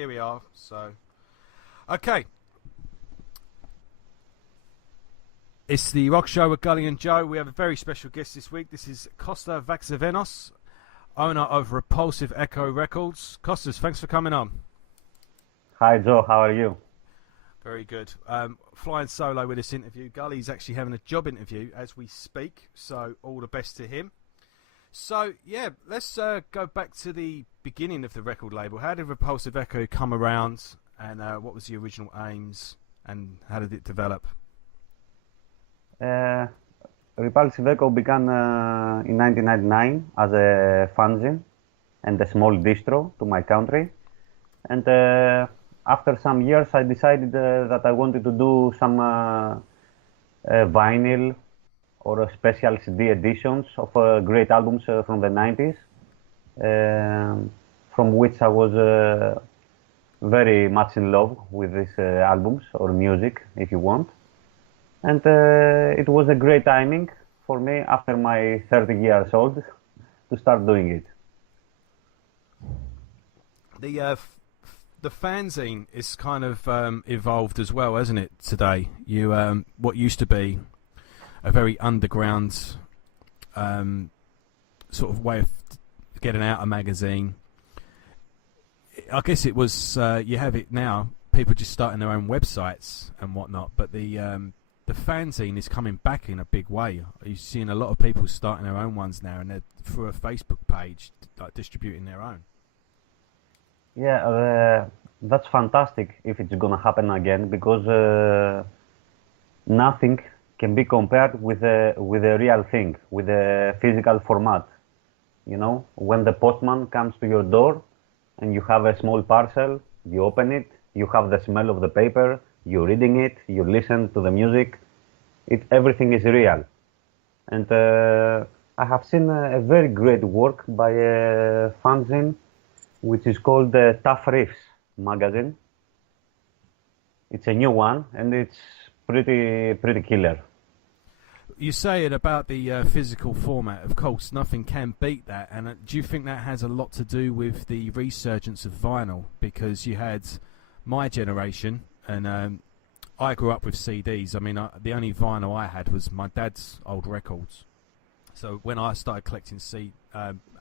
Here we are. So, okay. It's the Rock Show with Gully and Joe. We have a very special guest this week. This is Costa Vaxivenos, owner of Repulsive Echo Records. Costas, thanks for coming on. Hi, Joe. How are you? Very good. Flying solo with this interview. Gully's actually having a job interview as we speak, so all the best to him. So, yeah, let's go back to the beginning of the record label. How did Repulsive Echo come around, and what was the original aims, and how did it develop? Repulsive Echo began in 1999 as a fanzine and a small distro to my country. And after some years, I decided that I wanted to do some vinyl or special CD editions of great albums from the 90s, from which I was very much in love with these albums or music, if you want. And it was a great timing for me after my 30 years old to start doing it. The fanzine is kind of evolved as well, hasn't it? Today, you what used to be a very underground sort of way of getting out a magazine. I guess it was you have it now. People just starting their own websites and whatnot, but the fanzine is coming back in a big way. You're seeing a lot of people starting their own ones now, and they're through a Facebook page, like distributing their own. Yeah, that's fantastic if it's gonna happen again, because nothing can be compared with a real thing, with a physical format. You know, when the postman comes to your door and you have a small parcel, you open it, you have the smell of the paper, you're reading it, you listen to the music, everything is real. And I have seen a very great work by a fanzine which is called the Tough Riffs magazine. It's a new one and it's pretty killer. You say it about the physical format. Of course, nothing can beat that. And do you think that has a lot to do with the resurgence of vinyl? Because you had my generation, and I grew up with CDs. I mean, the only vinyl I had was my dad's old records. So when I started collecting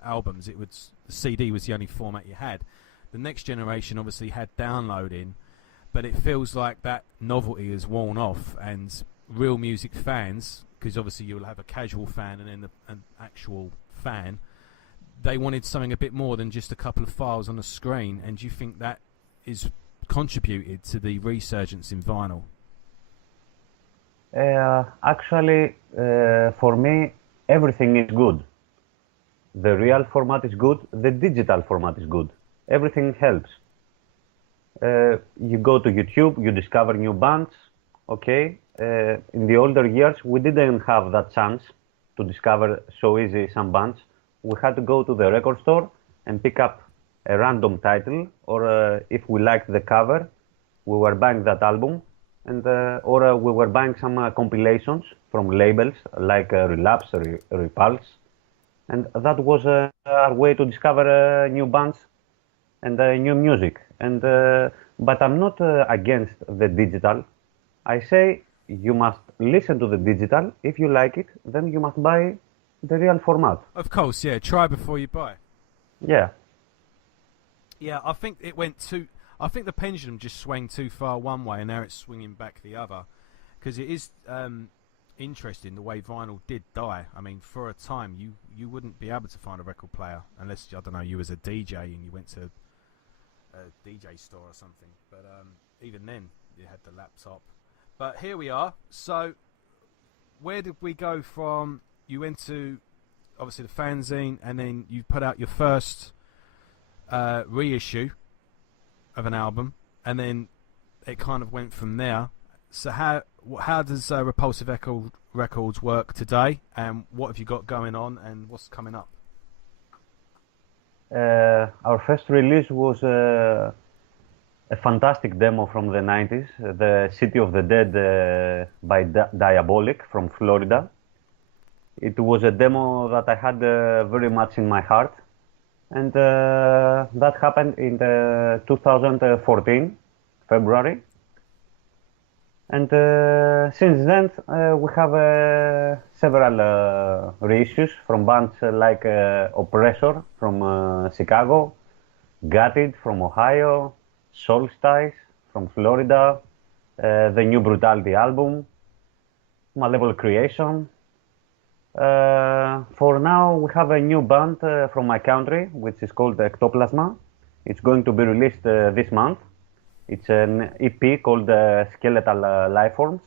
albums, the CD was the only format you had. The next generation obviously had downloading, but it feels like that novelty has worn off, and real music fans, because obviously you'll have a casual fan and then an actual fan, they wanted something a bit more than just a couple of files on a screen. And do you think that is contributed to the resurgence in vinyl? Actually, for me, everything is good. The real format is good, the digital format is good. Everything helps. You go to YouTube, you discover new bands, okay? In the older years, we didn't have that chance to discover so easy some bands. We had to go to the record store and pick up a random title, or if we liked the cover, we were buying that album, and or we were buying some compilations from labels like Relapse, Repulse, and that was our way to discover new bands and new music. And but I'm not against the digital. I say you must listen to the digital. If you like it, then you must buy the real format. Of course, yeah. Try before you buy. Yeah. Yeah, I think it went too. I think the pendulum just swung too far one way, and now it's swinging back the other. Because it is interesting the way vinyl did die. I mean, for a time, you wouldn't be able to find a record player unless, I don't know, you was a DJ and you went to a DJ store or something. But even then, you had the laptop. But here we are. So, where did we go from? You went to, obviously, the fanzine, and then you put out your first reissue of an album, and then it kind of went from there. So, how does Repulsive Echo Records work today, and what have you got going on, and what's coming up? Our first release was a fantastic demo from the 90s, The City of the Dead by Diabolic from Florida. It was a demo that I had very much in my heart. and that happened in the 2014 February. And since then, we have several reissues from bands like Oppressor from Chicago, Gutted from Ohio, Solstice from Florida, the New Brutality album, Malevolent Creation. For now, we have a new band from my country, which is called Ectoplasma. It's going to be released this month. It's an EP called Skeletal Lifeforms.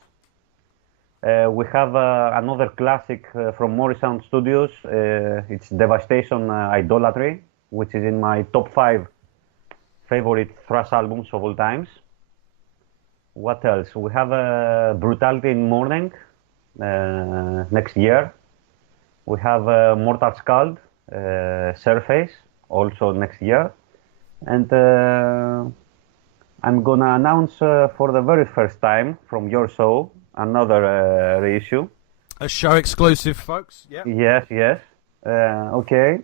We have another classic from Morris Sound Studios. It's Devastation Idolatry, which is in my top 5 favorite thrash albums of all times. What else? We have Brutality in Mourning next year. We have Mortal Skull, Surface, also next year. And I'm gonna announce for the very first time from your show another reissue. A show exclusive, folks. Yeah. Yes, yes. Okay.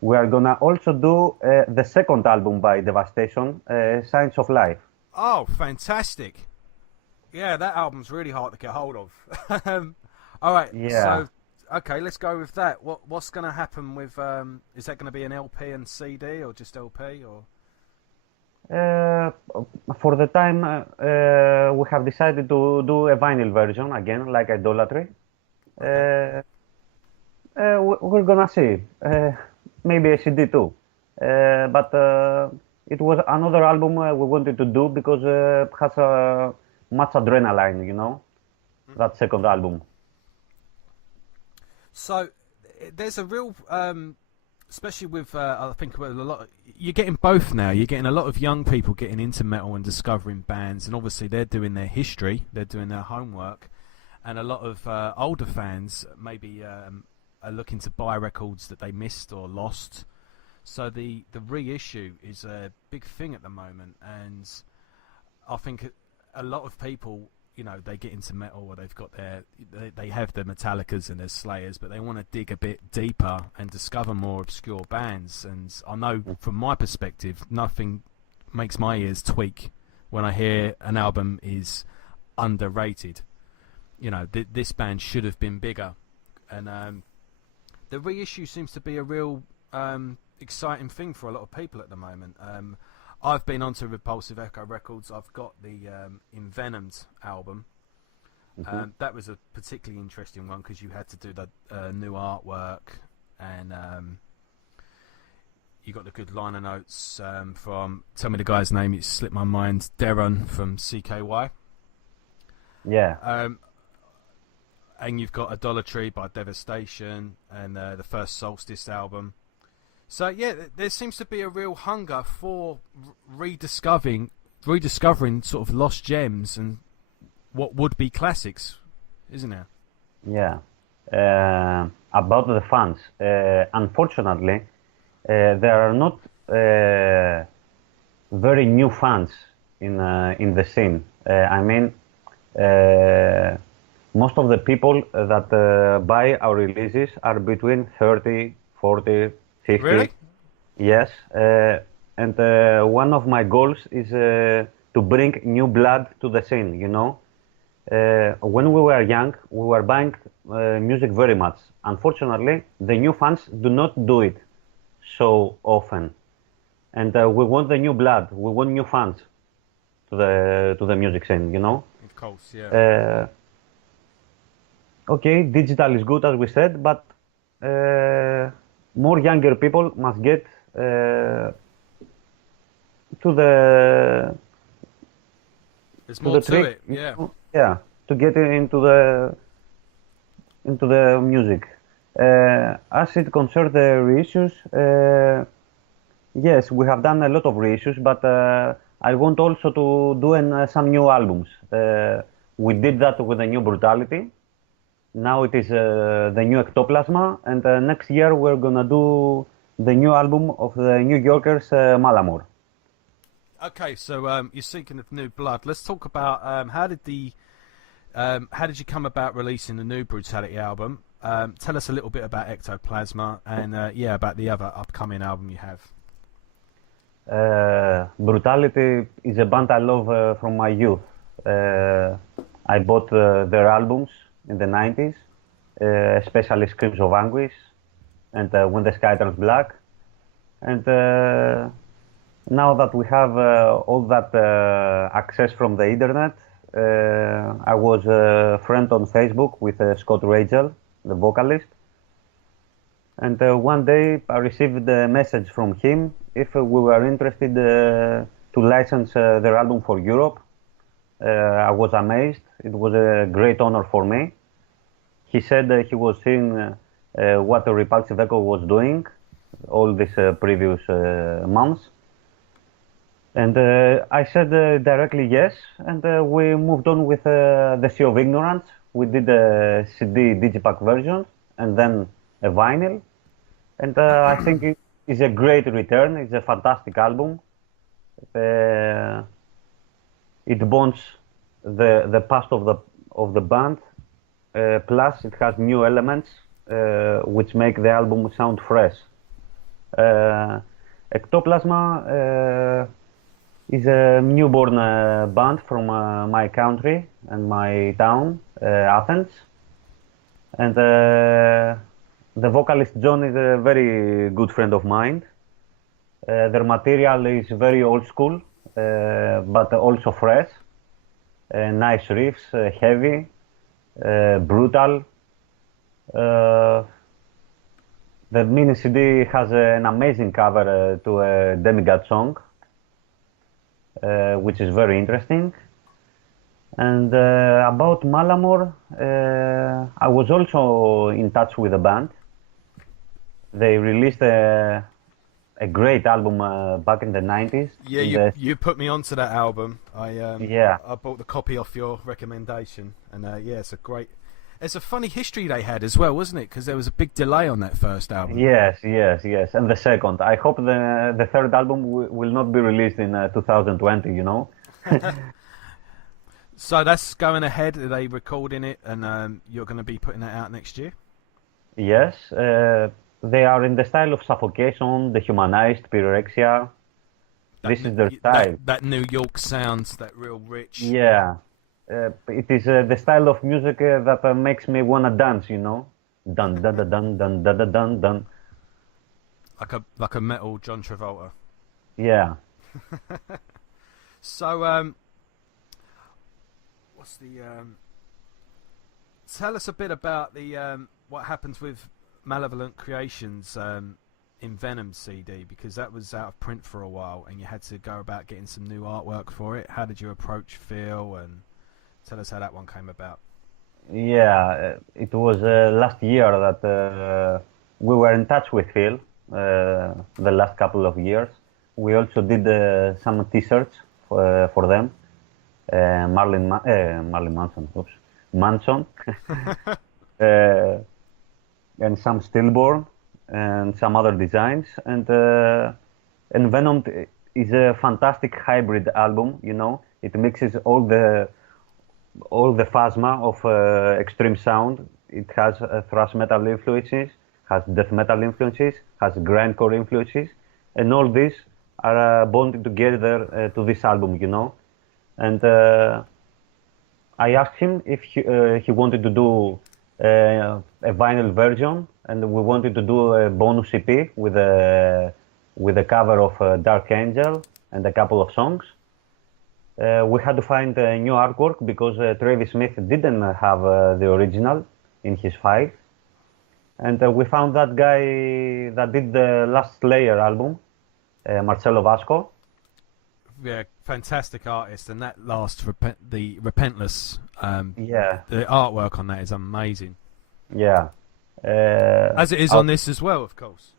We are gonna also do the second album by Devastation, Signs of Life. Oh, fantastic! Yeah, that album's really hard to get hold of. All right. Yeah. So, okay, let's go with that. What's going to happen with? Is that going to be an LP and CD or just LP or? For the time, we have decided to do a vinyl version again, like Idolatry. Okay. We're gonna see. Maybe a CD too. But it was another album we wanted to do because it has much adrenaline, you know, that second album. So there's a real, especially with I think with a lot. You're getting both now. You're getting a lot of young people getting into metal and discovering bands, and obviously they're doing their history, they're doing their homework, and a lot of older fans maybe are looking to buy records that they missed or lost. So the reissue is a big thing at the moment, and I think a lot of people, you know, they get into metal or they've got they have their Metallicas and their Slayers, but they want to dig a bit deeper and discover more obscure bands. And I know from my perspective, nothing makes my ears tweak when I hear an album is underrated. You know, this band should have been bigger, and the reissue seems to be a real exciting thing for a lot of people at the moment. I've been onto Repulsive Echo Records. I've got the Envenomed album. Mm-hmm. That was a particularly interesting one because you had to do the new artwork, and you got the good liner notes from, tell me the guy's name, it slipped my mind, Darren from CKY. Yeah. And you've got Idolatry by Devastation and the first Solstice album. So yeah, there seems to be a real hunger for rediscovering sort of lost gems and what would be classics, isn't there? Yeah. About the fans, unfortunately, there are not very new fans in the scene. I mean, most of the people that buy our releases are between 30, 40, 50. Really? Yes. And one of my goals is to bring new blood to the scene, you know. When we were young, we were buying music very much. Unfortunately, the new fans do not do it so often. And we want the new blood. We want new fans to the music scene, you know. Of course, yeah. Okay, digital is good as we said, but more younger people must get to the There's more to trick, it, yeah. Yeah, to get into the music. As it concerns the reissues, yes, we have done a lot of reissues, but I want also to do some new albums. We did that with the new Brutality. Now it is the new Ectoplasma, and next year we're gonna do the new album of the New Yorkers, Malamore. Okay, so you're seeking of new blood. Let's talk about how did you come about releasing the new Brutality album, Tell us a little bit about Ectoplasma and yeah, about the other upcoming album you have. Brutality is a band I love from my youth. Uh, I bought their albums in the 90s, especially Screams of Anguish and When the Sky Turns Black. And now that we have all that access from the internet, I was a friend on Facebook with Scott Rachel, the vocalist. And one day I received a message from him if we were interested to license their album for Europe. I was amazed. It was a great honor for me. He said he was seeing what the Repulsive Echo was doing all these previous months. And I said directly yes, and we moved on with The Sea of Ignorance. We did a CD digipack version and then a vinyl. And I think it is a great return. It's a fantastic album. It bonds the past of the band. Plus, it has new elements which make the album sound fresh. Ectoplasma is a newborn band from my country and my town, Athens. And the vocalist John is a very good friend of mine. Their material is very old school, but also fresh. Nice riffs, heavy, brutal. The mini CD has an amazing cover to a Demigod song, which is very interesting. And about Malamor, I was also in touch with the band. They released a great album back in the 90s. Yeah, you put me onto that album. Yeah. I bought the copy off your recommendation, and yeah, it's a great. It's a funny history they had as well, wasn't it? Because there was a big delay on that first album. Yes, and the second. I hope the third album will not be released in 2020. You know. So that's going ahead. Are they recording it, and you're going to be putting that out next year? Yes, they are in the style of Suffocation, Dehumanized, Pyrexia. This is their style. That New York sound, that real rich. Yeah, it is the style of music that makes me wanna dance. You know, dun dun dun dun dun dun dun dun dun. Like a metal John Travolta. Yeah. So what's the? Tell us a bit about the what happens with Malevolent Creations in Venom CD, because that was out of print for a while, and you had to go about getting some new artwork for it. How did you approach Phil, and tell us how that one came about? Yeah, it was last year that we were in touch with Phil. The last couple of years, we also did some T-shirts for them. Marlin Manson, Manson, and some Stillborn, and some other designs. And Venom is a fantastic hybrid album. You know, it mixes all the phasma of extreme sound. It has thrash metal influences, has death metal influences, has grindcore influences, and all these are bonded together to this album. You know. And I asked him if he wanted to do a vinyl version, and we wanted to do a bonus EP with a cover of Dark Angel and a couple of songs. We had to find a new artwork because Travis Smith didn't have the original in his file. And we found that guy that did the last Slayer album, Marcelo Vasco. Yeah, fantastic artist, and that last the Repentless. Yeah, the artwork on that is amazing. Yeah, as it is on this as well, of course.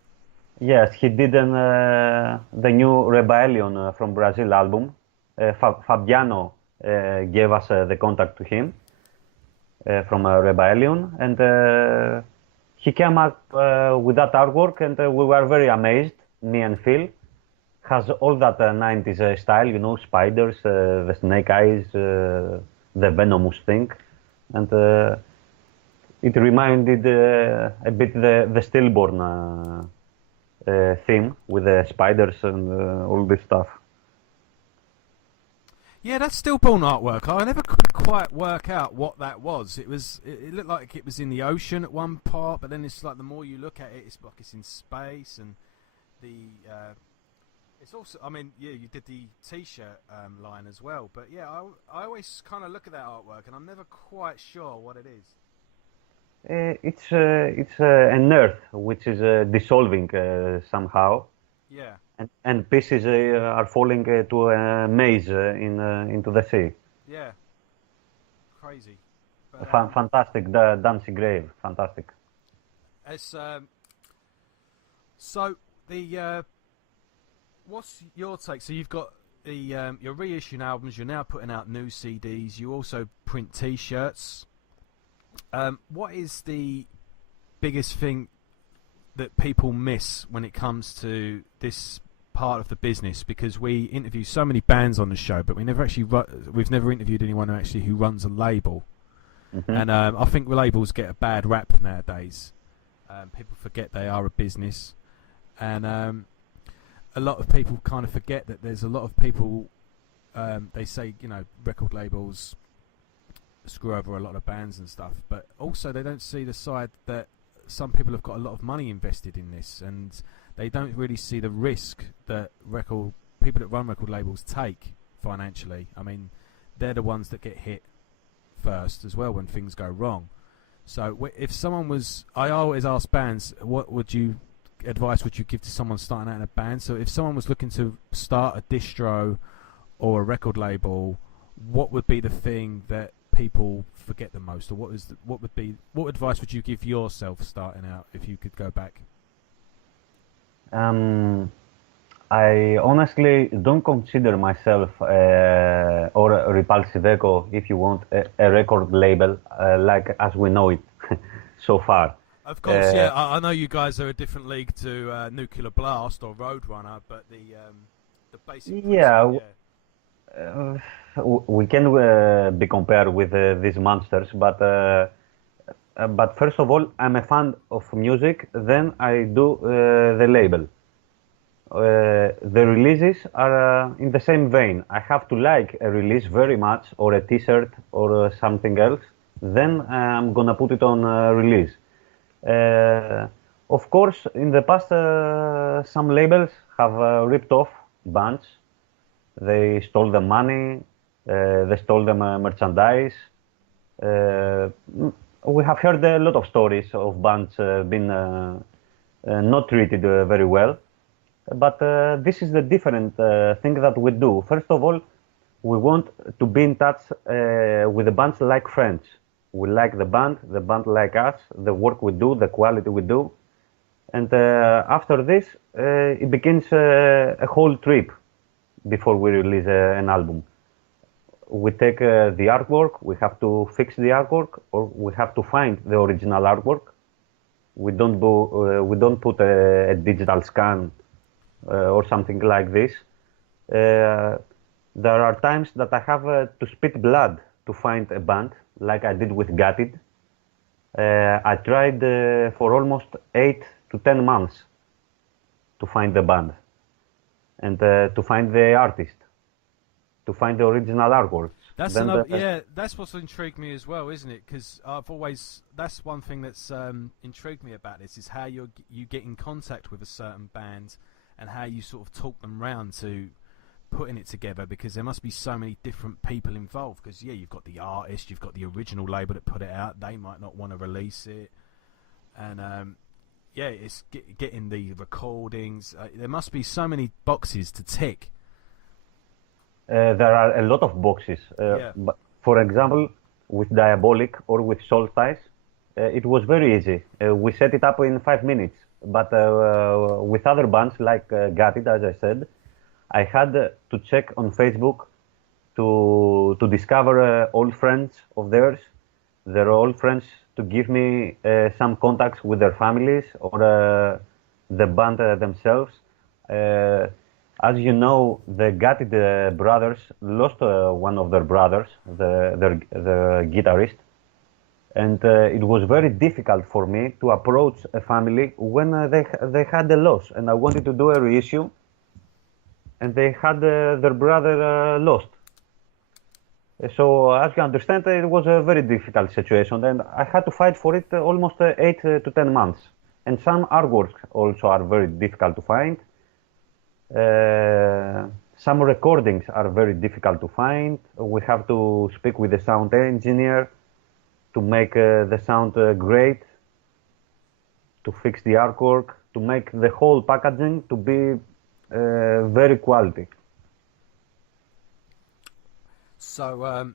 Yes, he did the new Rebellion from Brazil album. Fabiano gave us the contact to him from Rebellion, and he came up with that artwork, and we were very amazed, me and Phil. Has all that 90s style, you know, spiders, the snake eyes, the venomous thing. And It reminded a bit the stillborn theme with the spiders and all this stuff. Yeah, that's stillborn artwork. I never could quite work out what that was. It looked like it was in the ocean at one part, but then it's like the more you look at it, it's like it's in space, and the it's also. I mean, yeah, you did the T-shirt line as well, but yeah, I always kind of look at that artwork, and I'm never quite sure what it is. It's an earth which is dissolving somehow, Yeah, and pieces are falling to a maze into the sea. yeah, crazy. But Fantastic, the dancing grave, fantastic. it's so the what's your take? So you've got the you're reissuing albums. You're now putting out new CDs. You also print T-shirts. What is the biggest thing that people miss when it comes to this part of the business? Because we interview so many bands on the show, but we've never interviewed anyone who runs a label. Hmm. And I think labels get a bad rap nowadays. People forget they are a business, and a lot of people kind of forget that there's a lot of people. They say record labels screw over a lot of bands and stuff, but also they don't see the side that some people have got a lot of money invested in this, and they don't really see the risk that people that run record labels take financially. I mean, they're the ones that get hit first as well when things go wrong. So if someone was, I always ask bands, what advice would you give to someone starting out in a band? So if someone was looking to start a distro or a record label, what would be the thing that people forget the most, or what advice would you give yourself starting out if you could go back? Um, I honestly don't consider myself or Repulsive Echo, if you want, a record label like as we know it so far. Of course, Uh, yeah. I know you guys are a different league to Nuclear Blast or Roadrunner, but the basic principle, yeah, yeah, uh, we can be compared with these monsters, but first of all, I'm a fan of music. Then I do the label. The releases are in the same vein. I have to like a release very much, or a T-shirt, or something else. Then I'm gonna put it on release. Uh, of course, in the past, some labels have ripped off bands. They stole the money. They stole the merchandise. Uh, we have heard a lot of stories of bands being not treated very well. But this is the different thing that we do. First of all, we want to be in touch with the bands like friends. We like the band like us, the work we do, the quality we do. And after this, it begins a whole trip before we release an album. We take the artwork, we have to fix the artwork, or we have to find the original artwork. We don't put a digital scan or something like this. Uh, there are times that I have to spit blood to find a band, like I did with Gutted. I tried for almost 8 to 10 months to find the band and to find the artist, to find the original artworks. that's Then another. the, Yeah, that's what's intrigued me as well, isn't it? Because that's one thing that's intrigued me about this is how you get in contact with a certain band and how you sort of talk them round to putting it together, because there must be so many different people involved. Because yeah, you've got the artist, you've got the original label that put it out. They might not want to release it, and yeah, it's getting the recordings. There must be so many boxes to tick. there are a lot of boxes. Yeah, But for example, with Diabolic or with Solstice, it was very easy. We set it up in 5 minutes. But with other bands like Gutted, as I said, I had to check on Facebook to discover old friends of theirs, their old friends to give me some contacts with their families or the band themselves. Uh, as you know, the Gutted brothers lost one of their brothers, the guitarist. and it was very difficult for me to approach a family when they had a loss, and I wanted to do a reissue, and they had their brother lost. So, as you understand, it was a very difficult situation, and I had to fight for it almost 8 to 10 months. And some artworks also are very difficult to find. Some recordings are very difficult to find. We have to speak with the sound engineer to make the sound great, to fix the artwork, to make the whole packaging to be very quality. So,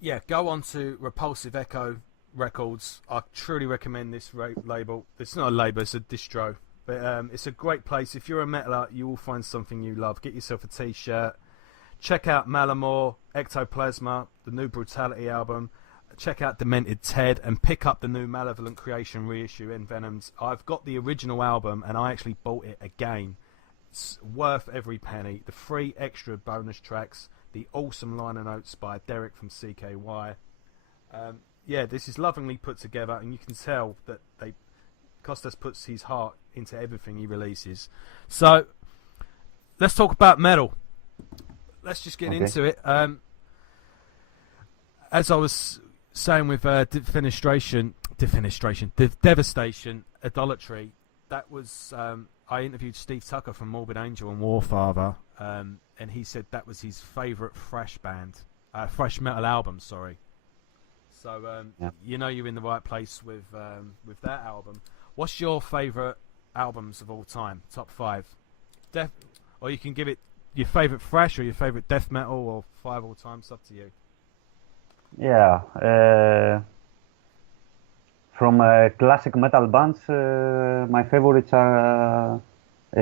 yeah, go on to Repulsive Echo Records. I truly recommend this label. It's not a label, it's a distro. But it's a great place. If you're a metaler, you will find something you love. Get yourself a t-shirt. Check out Malamore, Ectoplasma, the new Brutality album. Check out Demented Ted and pick up the new Malevolent Creation reissue Envenomed. I've got the original album and I actually bought it again. It's worth every penny. The 3 extra bonus tracks, the awesome liner notes by Derek from CKY. Yeah, this is lovingly put together, and you can tell that Costas puts his heart into everything he releases. So let's talk about metal. Let's just get into it. As I was saying with Devastation, Idolatry, that was I interviewed Steve Tucker from Morbid Angel and Warfather, and he said that was his favourite thrash metal album. Sorry. So you know you're in the right place with that album. What's your favourite albums of all time? Top 5, or you can give it your favourite thrash or your favourite death metal or 5 all time. It's up to you. Yeah, from classic metal bands, my favorites are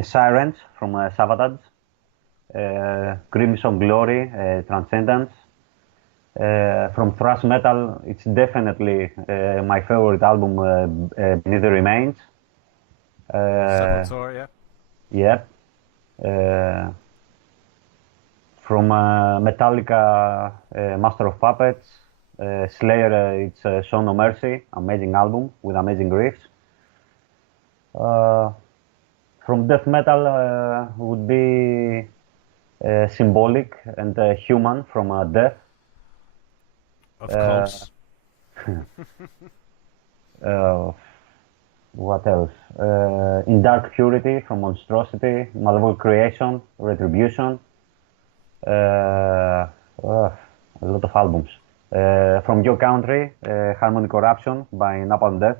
Sirens from Savatage, Crimson Glory, Transcendence. From thrash metal, it's definitely my favorite album, Beneath the Remains. Sepultura, yeah. Yep. From Metallica, Master of Puppets, Slayer, it's Son of Mercy, amazing album with amazing riffs. From death metal would be Symbolic and Human from Death. Of course. What else? In Dark Purity from Monstrosity, Malevolent Creation, Retribution. A lot of albums. From Your Country, Harmony Corruption by Napalm Death.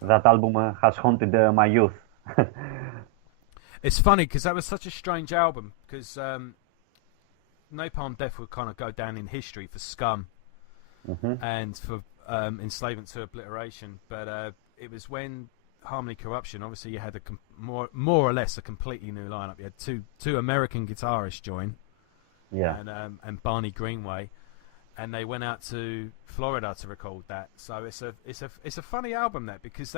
That album has haunted my youth. It's funny because that was such a strange album because Napalm Death would kind of go down in history for scum and for enslavement to obliteration, but it was when Harmony Corruption, obviously you had more or less a completely new lineup. You had two American guitarists join, and Barney Greenway, and they went out to Florida to record that. So it's a funny album, that, because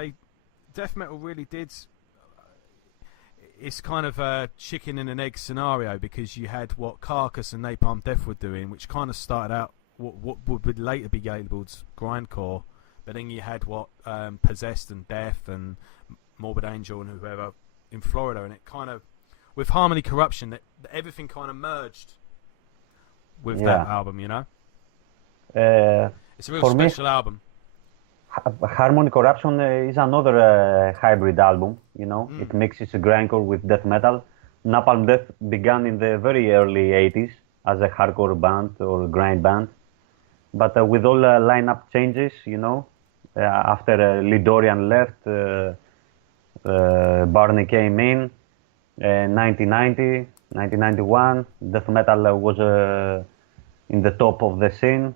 death metal really did. It's kind of a chicken and an egg scenario, because you had what Carcass and Napalm Death were doing, which kind of started out what would later be labelled grindcore, but then you had what Possessed and Death and Morbid Angel and whoever in Florida, and it kind of, with Harmony Corruption, that everything kind of merged with that album, you know. It's a real special album. Harmony Corruption is another hybrid album, you know. It mixes grindcore with death metal. Napalm Death began in the very early 80s as a hardcore band or grind band, but with all lineup changes, you know, after Lee Dorian left, Barney came in, 1990, 1991, death metal was in the top of the scene.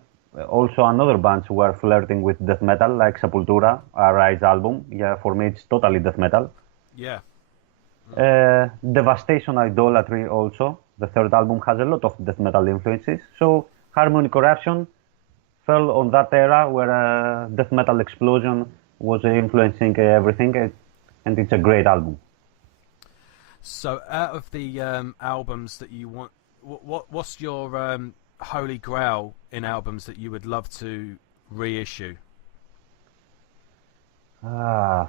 Also, another bands were flirting with death metal, like Sepultura, Rise album. Yeah, for me, it's totally death metal. Yeah. Devastation, Idolatry also. The third album has a lot of death metal influences. So, Harmony Corruption fell on that era where death metal explosion was influencing everything, and it's a great album. So, out of the albums that you want, what's your holy grail in albums that you would love to reissue? Ah,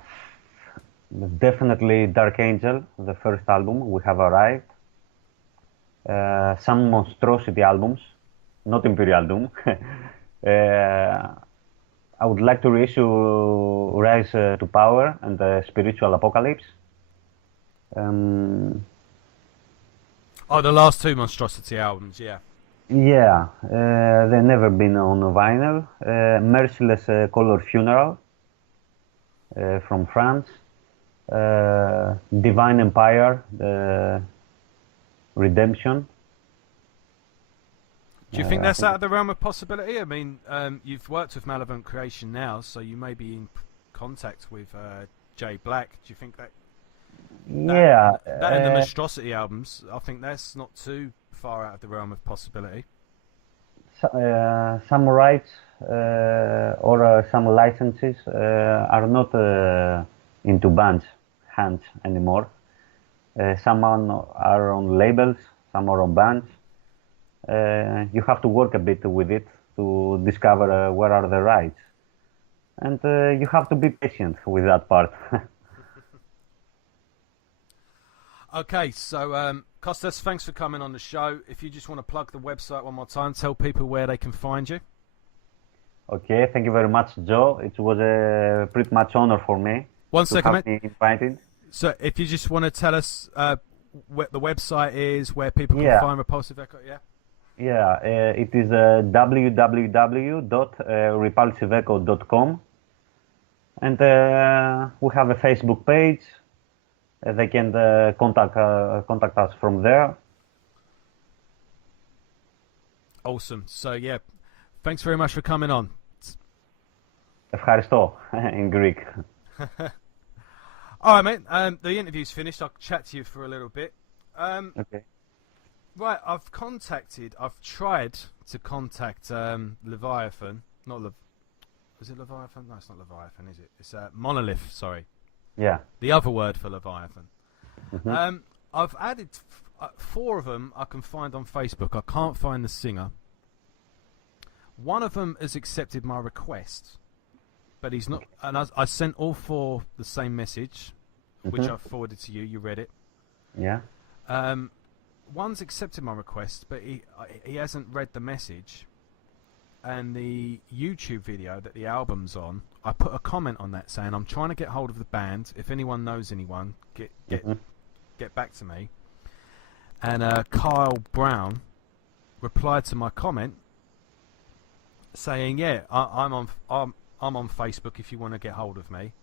definitely Dark Angel, the first album. We have arrived. Some monstrosity albums, not Imperial Doom. I would like to reissue Rise to Power and Spiritual Apocalypse. Um, Oh, the last two Monstrosity albums, yeah. yeah, they've never been on vinyl. Merciless Color Funeral from France. Divine Empire, Redemption. Do you think I that's think out of the realm of possibility? I mean, you've worked with Malevolent Creation now, so you may be in contact with Jay Black. Do you think that yeah, that and the Monstrosity albums? I think that's not too far out of the realm of possibility. some rights or some licenses are not into bands' hands anymore. Some are on labels, some are on bands. You have to work a bit with it to discover where are the rights, and you have to be patient with that part. Okay, so Costas, thanks for coming on the show. If you just want to plug the website one more time, tell people where they can find you. Okay, thank you very much, Joe. It was a pretty much honor for me One to second, have mate. me invited. So, if you just want to tell us what the website is, where people can Yeah, find Repulsive Echo, yeah? yeah, it is www.repulsiveecho.com, and we have a Facebook page. They can contact us from there. Awesome. So, yeah, thanks very much for coming on. Ευχαριστώ in Greek. All right, mate. The interview's finished. I'll chat to you for a little bit. Okay. Right, I've tried to contact Leviathan. Is it Leviathan? No, it's not Leviathan, is it? It's Monolith, sorry. Yeah. The other word for Leviathan. Mm-hmm. I've added 4 of them I can find on Facebook. I can't find the singer. One of them has accepted my request, but he's not. And I sent all 4 the same message, which Mm-hmm. I forwarded to you. You read it. Yeah. One's accepted my request, but he hasn't read the message. And the YouTube video that the album's on, I put a comment on that saying I'm trying to get hold of the band. If anyone knows anyone, get back to me. And Kyle Brown replied to my comment saying, "Yeah, I'm on Facebook if you want to get hold of me."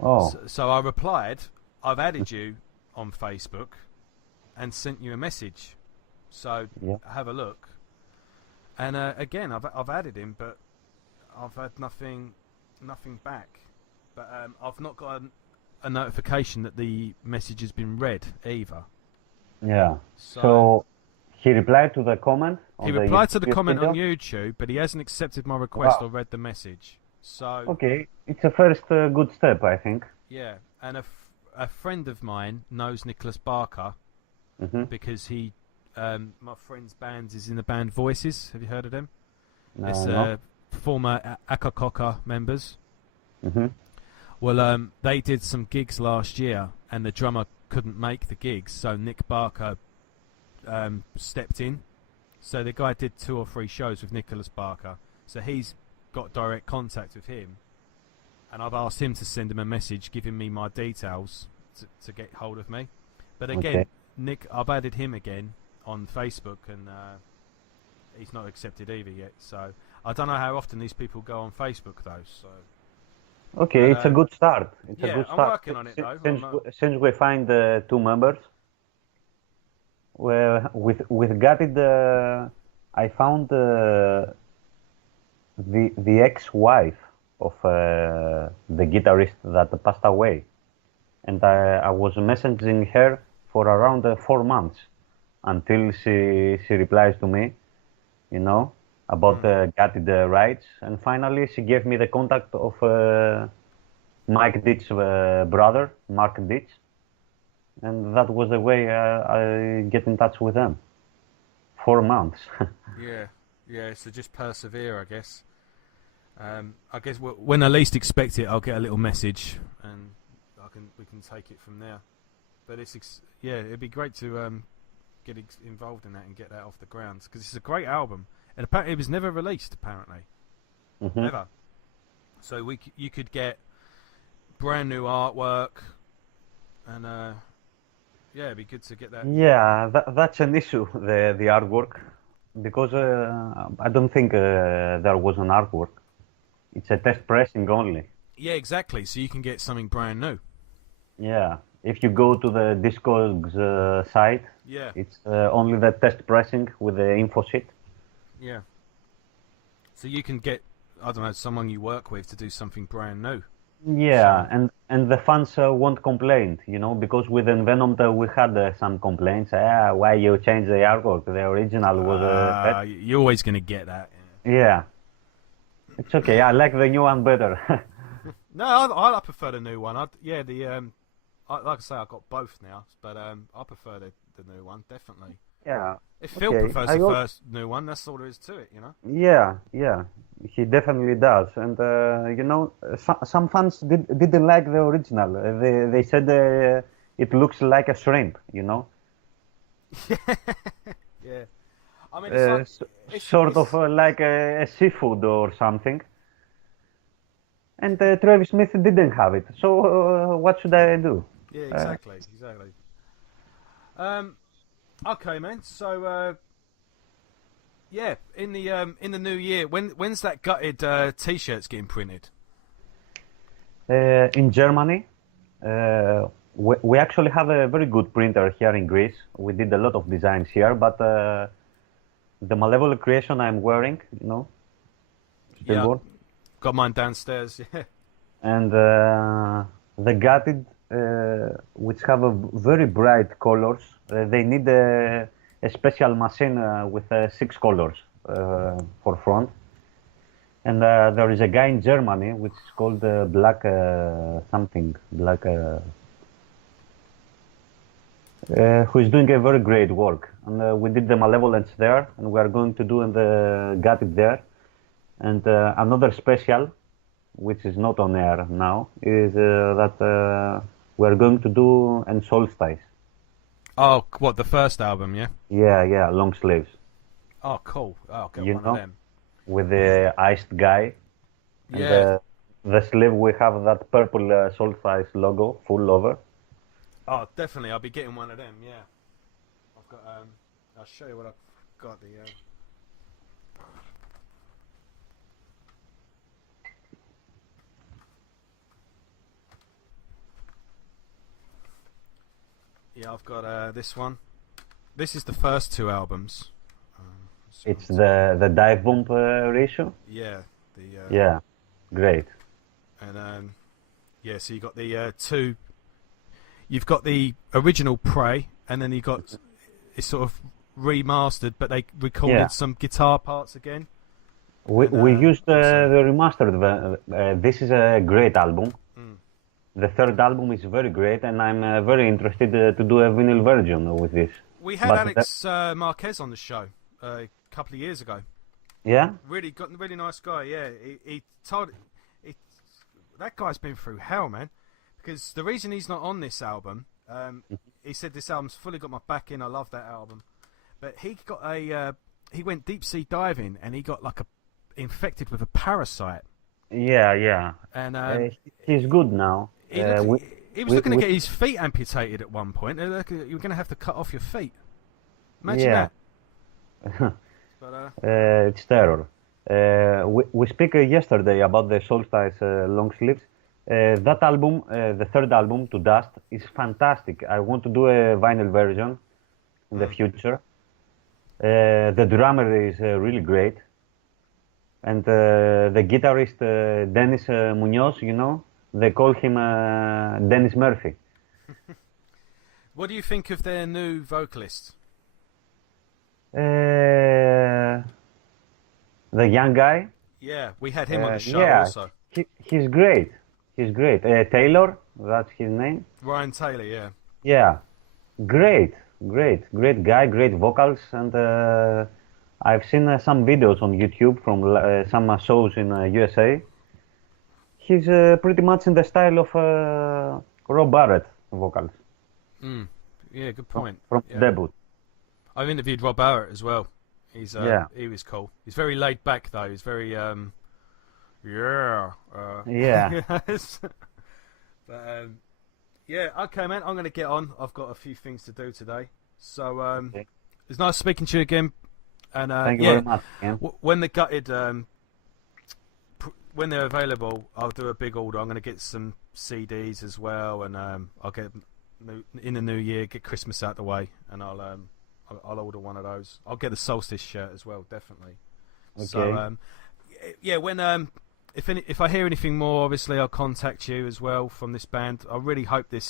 Oh. So I replied, "I've added you on Facebook and sent you a message. So Yeah. have a look." And again, I've added him, but I've had nothing back. But I've not got a notification that the message has been read either. Yeah. So So he replied to the comment on he the replied to the YouTube comment video? on YouTube, but he hasn't accepted my request Wow. or read the message. So Okay, it's a first good step, I think. yeah, and a friend of mine knows Nicholas Barker Mm-hmm. because my friend's band is in the band Voices. Have you heard of them? It's No. former Akakoka members. Mm-hmm. Well, they did some gigs last year, and the drummer couldn't make the gigs, so Nick Barker stepped in. So the guy did 2 or 3 shows with Nicholas Barker. So he's got direct contact with him, and I've asked him to send him a message giving me my details to get hold of me. But again, Okay. Nick, I've added him again on Facebook, and he's not accepted either yet. So I don't know how often these people go on Facebook though. So Okay, but, it's a good start. It's a yeah, good I'm start. working on it though. Since we find 2 members, well, with Gutted, I found the ex-wife of the guitarist that passed away, and I was messaging her for around 4 months until she replies to me, you know, about the Gutted rights, and finally she gave me the contact of Mike Ditch's brother, Mark Ditch, and that was the way I get in touch with them. 4 months. Yeah, yeah. So just persevere, I guess. I guess when I least expect it, I'll get a little message, and we can take it from there. But yeah, it'd be great to get involved in that and get that off the ground because it's a great album, and apparently it was never released. Apparently, never. So you could get brand new artwork, and yeah, it'd be good to get that. Yeah, that's an issue, the artwork, because I don't think there was an artwork. It's a test pressing only. Yeah, exactly. So you can get something brand new. Yeah, if you go to the Discogs site, Yeah, it's only the test pressing with the info sheet. yeah. So you can get, I don't know, someone you work with to do something brand new. Yeah, and the fans won't complain, because with Envenomed we had some complaints. Why you change the artwork? The original was better. You're always going to get that. Yeah, it's okay. I like the new one better. No, I prefer the new one. Like I say, I've got both now, but I prefer the new one definitely. Yeah. If Phil Okay. prefers the first new one, that's all there is to it, Yeah, he definitely does. And some fans didn't like the original. They said it looks like a shrimp. Yeah. I mean, it's Sort of like a seafood or something. And Travis Smith didn't have it. So what should I do? Yeah, exactly. Okay, man. So, yeah, in the new year, when's that gutted T-shirts getting printed? In Germany, we actually have a very good printer here in Greece. We did a lot of designs here, but the Malevolent creation I'm wearing, still Yeah, work. got mine downstairs. Yeah. And the gutted, which have a very bright colors, they need a special machine with 6 colors for front. And there is a guy in Germany which is called Black something, Black, who is doing a very great work. And we did the Malevolence there, and we are going to do the gutted there. And another special, which is not on air now, is that we're going to do an Solstice. Oh, what, the first album? Yeah. Yeah, long sleeves. Oh, cool. Oh, I'll get You one know? of them. With the iced guy. And Yeah. the sleeve we have that purple Solstice logo full over. Oh, definitely. I'll be getting one of them. Yeah. I've got. I'll show you what I've got. Yeah, I've got this one. This is the first 2 albums. It's the dive bomb reissue. Yeah. Yeah, great. And yeah, so you got the 2. You've got the original Prey, and then you got it's sort of remastered, but they recorded some guitar parts again. We used the remastered. This is a great album. The third album is very great, and I'm very interested to do a vinyl version with this. We had Alex Marquez on the show a couple of years ago. Yeah? Really nice guy. Yeah, he told that guy's been through hell, man. Because the reason he's not on this album, he said this album's fully got my back in. I love that album, but he got he went deep sea diving and he got infected with a parasite. Yeah. And he's good now. he was looking to get his feet amputated at one point. You were going to have to cut off your feet. Imagine that. But, it's terror. We speak yesterday about the Solstice long sleeves. That album, the third album, To Dust, is fantastic. I want to do a vinyl version in the future. The drummer is really great. And the guitarist, Dennis Munoz, they call him Dennis Murphy. what do you think of their new vocalist? The young guy? Yeah, we had him on the show also. He's great. He's great. Taylor, that's his name. Ryan Taylor, yeah. Yeah, great. great guy, great vocals, and I've seen some videos on YouTube from some shows in USA. He's pretty much in the style of Rob Barrett vocals Mm. Yeah, good point. from Yeah, debut. I've interviewed Rob Barrett as well. Yeah, He was cool. He's very laid back though. He's very yeah. yeah. Yes. But yeah, okay, man. I'm going to get on. I've got a few things to do today. So Okay. it's nice speaking to you again. And Thank you yeah, very much. Again. when the gutted when they're available, I'll do a big order. I'm going to get some CDs as well, and I'll get in the new year, get Christmas out the way, and I'll order one of those. I'll get the Solstice shirt as well, definitely. Okay. So yeah, when if I hear anything more, obviously I'll contact you as well from this band. I really hope this